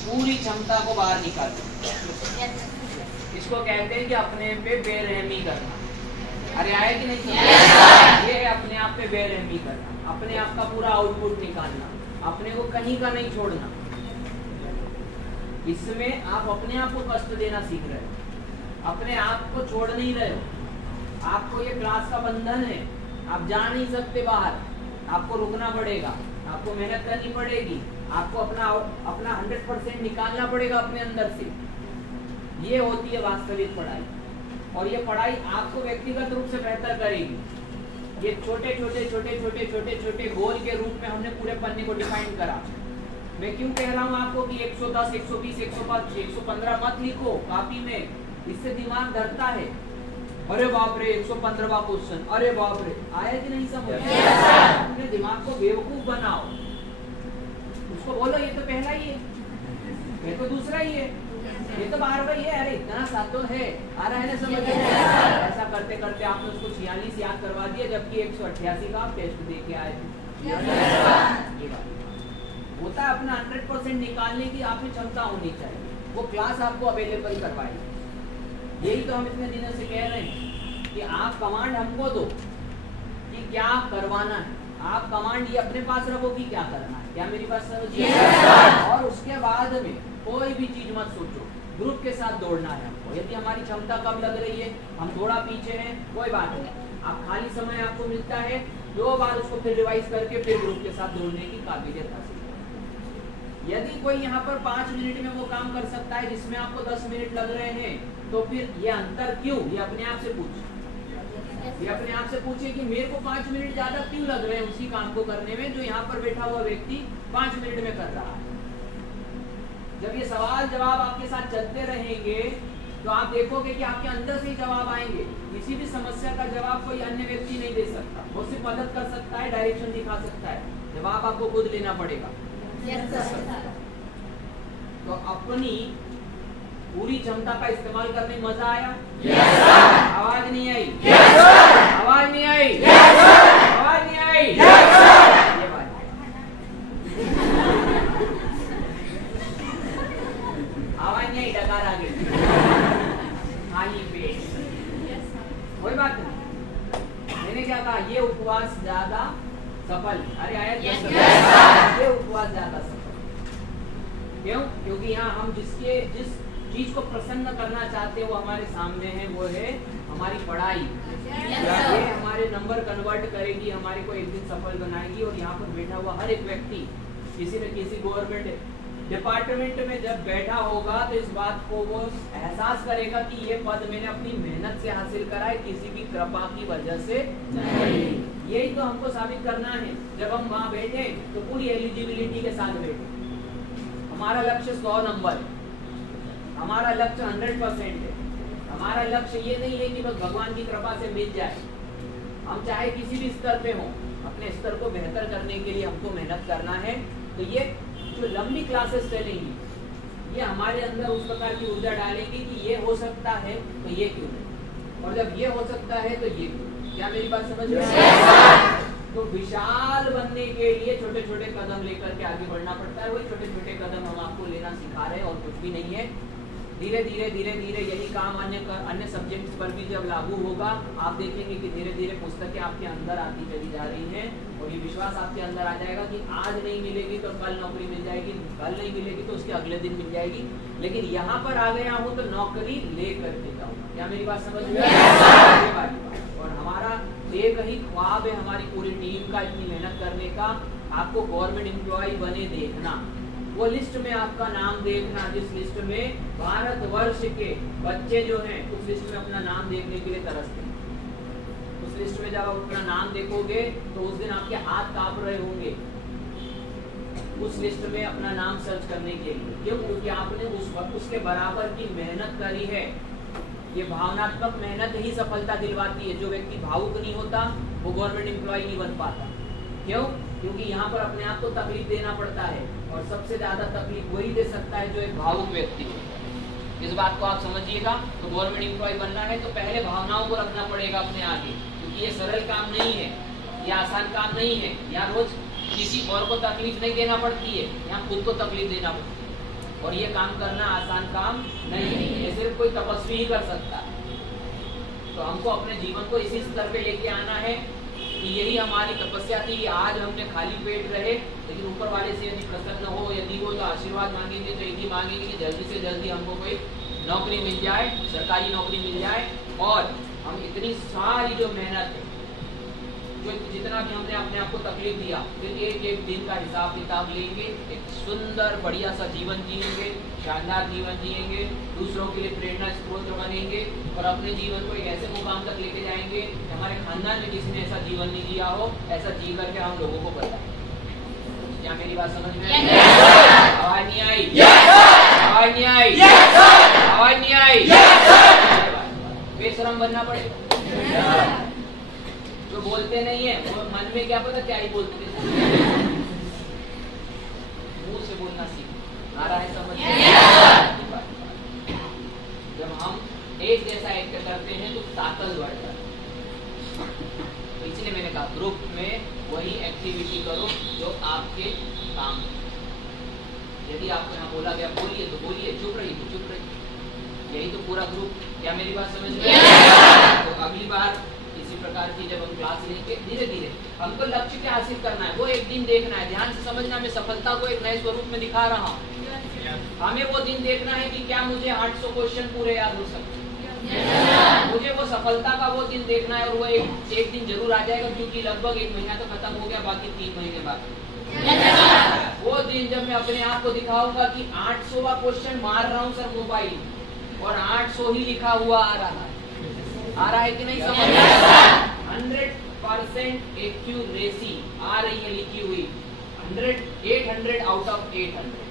पूरी क्षमता को बाहर निकालना। इसको कहते हैं कि अपने पे बेरहमी करना। अरे आया कि नहीं? ये है अपने आप पे बेरहमी करना, अपने आप का पूरा आउटपुट निकालना, अपने को कहीं का नहीं छोड़ना। इसमें आप अपने आप को कष्ट देना सीख रहे हो, अपने आप को छोड़ नहीं रहे हो। आपको ये क्लास का बंधन है, आप जा नहीं सकते बाहर, आपको रुकना पड़ेगा, आपको मेहनत करनी पड़ेगी, आपको अपना 100% निकालना पड़ेगा अपने अंदर से। ये होती है वास्तविक पढ़ाई, और ये पढ़ाई आपको व्यक्तिगत रूप से बेहतर करेगी। ये छोटे छोटे छोटे छोटे छोटे छोटे गोल के रूप में हमने पूरे पन्ने को डिफाइन करा। मैं क्यों कह रहा हूँ आपको कि 110, 120, 105, 115 मत लिखो कापी में, इससे दिमाग डरता है। अरे बाप रे 115वां क्वेश्चन, अरे बाप रे, आया कि नहीं समझ? अपने दिमाग को बेवकूफ बनाओ, उसको बोलो ये तो पहला ही है, ये तो दूसरा ही है, ये तो 12वां ही है, अरे इतना सा तो है, आ रहा है ना समझ? ऐसा करते करते आपने उसको 46 याद करवा दिया, जबकि 188 का आप टेस्ट दे के आए थे। होता है अपना 100% निकालने की आप में क्षमता होनी चाहिए, वो क्लास आपको अवेलेबल करवाएगी। यही तो हम इतने दिनों से कह रहे हैं कि आप कमांड हमको दो कि क्या करवाना है, आप कमांड ये अपने पास रखो कि क्या करना है। क्या मेरी बात समझिए? और उसके बाद में कोई भी चीज मत सोचो, ग्रुप के साथ दौड़ना है हमको। यदि हमारी क्षमता कम लग रही है, हम थोड़ा पीछे हैं, कोई बात नहीं, आप खाली समय आपको मिलता है 2 बार उसको फिर रिवाइज करके फिर ग्रुप के साथ दौड़ने की काबिलियत हासिल। यदि कोई यहाँ पर 5 मिनट में वो काम कर सकता है जिसमें आपको 10 मिनट लग रहे हैं, तो फिर ये अंतर क्यों? ये अपने आप से पूछे, ये अपने आप से पूछे कि मेरे को 5 मिनट ज्यादा क्यों लग रहे हैं उसी काम को करने में जो यहाँ पर बैठा हुआ व्यक्ति 5 मिनट में कर रहा है। जब ये सवाल जवाब आपके साथ चलते रहेंगे तो आप देखोगे कि आपके अंदर से ही जवाब आएंगे। किसी भी समस्या का जवाब कोई अन्य व्यक्ति नहीं दे सकता, वो सिर्फ मदद कर सकता है, डायरेक्शन दिखा सकता है, जवाब आपको खुद लेना पड़ेगा। तो अपनी पूरी क्षमता का इस्तेमाल करने में मजा आया? आवाज नहीं आई? आवाज नहीं आई? आवाज नहीं आई? ये बात आवाज नहीं आई, डकार आ गई खाली पेट। कोई बात नहीं, मैंने क्या कहा? ये उपवास ज्यादा सफल। अरे आया? ये उपवास ज्यादा सफल क्यों? क्योंकि यहाँ हम जिस चीज को प्रसन्न करना चाहते हैं वो हमारे सामने है, वो है हमारी पढ़ाई। ये हमारे नंबर कन्वर्ट करेगी, हमारे को एक दिन सफल बनाएगी। और यहाँ पर बैठा हुआ हर एक व्यक्ति किसी न किसी गवर्नमेंट डिपार्टमेंट में जब बैठा होगा तो इस बात को वो एहसास करेगा कि ये पद मैंने अपनी मेहनत से हासिल करा है, किसी की कृपा की वजह से नहीं। यही तो हमको साबित करना है। जब हम वहाँ बैठे तो पूरी एलिजिबिलिटी के साथ बैठे, हमारा लक्ष्य 100 नंबर है, हमारा लक्ष्य 100% है। हमारा लक्ष्य ये नहीं है कि बस भगवान की कृपा से मिल जाए। हम चाहे किसी भी स्तर पे हो, अपने स्तर को बेहतर करने के लिए हमको मेहनत करना है। तो ये जो लंबी क्लासेस चलेंगी ये हमारे अंदर उस प्रकार की ऊर्जा डालेगी कि ये हो सकता है तो ये क्यों नहीं, और जब ये हो सकता है तो ये क्यों। क्या मेरी बात समझ में आई? तो विशाल बनने के लिए छोटे छोटे कदम लेकर के आगे बढ़ना पड़ता है। वही छोटे छोटे कदम हम आपको लेना सिखा रहे हैं और कुछ भी नहीं है। धीरे धीरे धीरे धीरे यही काम अन्य सब्जेक्ट्स पर भी जब लागू होगा, आप देखेंगे कि धीरे धीरे पुस्तकें आपके अंदर आती चली जा रही हैं और ये विश्वास आपके अंदर आ जाएगा कि आज नहीं मिलेगी तो कल नौकरी मिल जाएगी, कल नहीं मिलेगी तो उसके अगले दिन मिल जाएगी, लेकिन यहाँ पर आ गया हूँ तो नौकरी ले करके जाऊँगा। क्या मेरी बात समझ में? और हमारा एक ही ख्वाब है हमारी पूरी टीम का इतनी मेहनत करने का, आपको गवर्नमेंट एम्प्लॉय बने देखना। वो लिस्ट में आपका नाम देखना जिस लिस्ट में भारतवर्ष के बच्चे जो हैं उस लिस्ट में अपना नाम देखने के लिए तरसते हैं। उस लिस्ट में जब आप अपना नाम देखोगे तो उस दिन आपके हाथ कांप रहे होंगे उस लिस्ट में अपना नाम सर्च करने के लिए। क्यों? क्योंकि आपने उसके बराबर की मेहनत करी है। ये भावनात्मक मेहनत ही सफलता दिलवाती है। जो व्यक्ति भावुक नहीं होता वो गवर्नमेंट एम्प्लॉय नहीं बन पाता। क्यों? क्योंकि यहाँ पर अपने आप को तकलीफ देना पड़ता है और सबसे ज्यादा तकलीफ वही दे सकता है जो एक भावुक व्यक्ति है। इस बात को आप समझिएगा। तो गवर्नमेंट एम्प्लॉय बनना है तो पहले भावनाओं को रखना पड़ेगा अपने आगे, क्योंकि ये सरल काम नहीं है, ये आसान काम नहीं है। यहाँ रोज किसी और को तकलीफ नहीं देना पड़ती है, यहाँ खुद को तकलीफ देना पड़ती है। और ये काम करना आसान काम नहीं है, ये सिर्फ कोई तपस्वी ही कर सकता है। तो हमको अपने जीवन को इसी स्तर पे लेके आना है कि यही हमारी तपस्या थी कि आज हमने खाली पेट रहे, लेकिन ऊपर वाले से यदि प्रसन्न हो, यदि वो तो आशीर्वाद मांगेंगे तो यही मांगेंगे कि जल्दी से जल्दी हमको कोई नौकरी मिल जाए, सरकारी नौकरी मिल जाए, और हम इतनी सारी जो मेहनत है, जो जितना भी हमने अपने आप को तकलीफ दिया, फिर एक एक दिन का हिसाब किताब लेंगे, एक सुंदर बढ़िया सा जीवन जिएंगे, शानदार जीवन जिएंगे, दूसरों के लिए प्रेरणा स्रोत बनेंगे और अपने जीवन को एक ऐसे मुकाम तक लेके जाएंगे कि हमारे खानदान में किसी ने ऐसा जीवन नहीं जिया हो, ऐसा जी करके हम लोगों को बताएं। क्या मेरी बात समझ में आई? आवाज नहीं आई? आवाज नहीं आई? आवाज नहीं आई? बेशरम बनना पड़ेगा। जो बोलते नहीं है वो मन में क्या पता क्या ही बोलते हैं, मुंह से बोलना सीख आ रहा है समझ में? जब हम एक जैसा एक्ट करते हैं तो ताकत बढ़ जाती है। तो इसलिए मैंने कहा ग्रुप में वही एक्टिविटी करो जो आपके काम। यदि आपको यहाँ बोला गया बोलिए तो बोलिए, चुप रहिए तो चुप रहिए, यही तो पूरा ग्रुप। क्या मेरी बात समझ में? तो अगली बार इसी प्रकार की जब हम क्लास लेंगे, धीरे धीरे हमको लक्ष्य क्या हासिल करना है वो एक दिन देखना है, ध्यान से समझना। मैं सफलता को एक नए स्वरूप में दिखा रहा हूँ। हमें वो दिन देखना है कि क्या मुझे 800 क्वेश्चन पूरे याद हो सकते हैं। मुझे वो सफलता का वो दिन देखना है, और वो एक दिन जरूर आ जाएगा, क्योंकि लगभग 1 महीना तो खत्म हो गया, बाकी 3 महीने बाद वो दिन जब मैं अपने आप को दिखाऊंगा कि 800वां क्वेश्चन मार रहा हूँ सर मोबाइल, और 800 ही लिखा हुआ आ रहा है कि नहीं? समझ 100% एक्यूरेसी आ रही है लिखी हुई, 800 आउट ऑफ 800।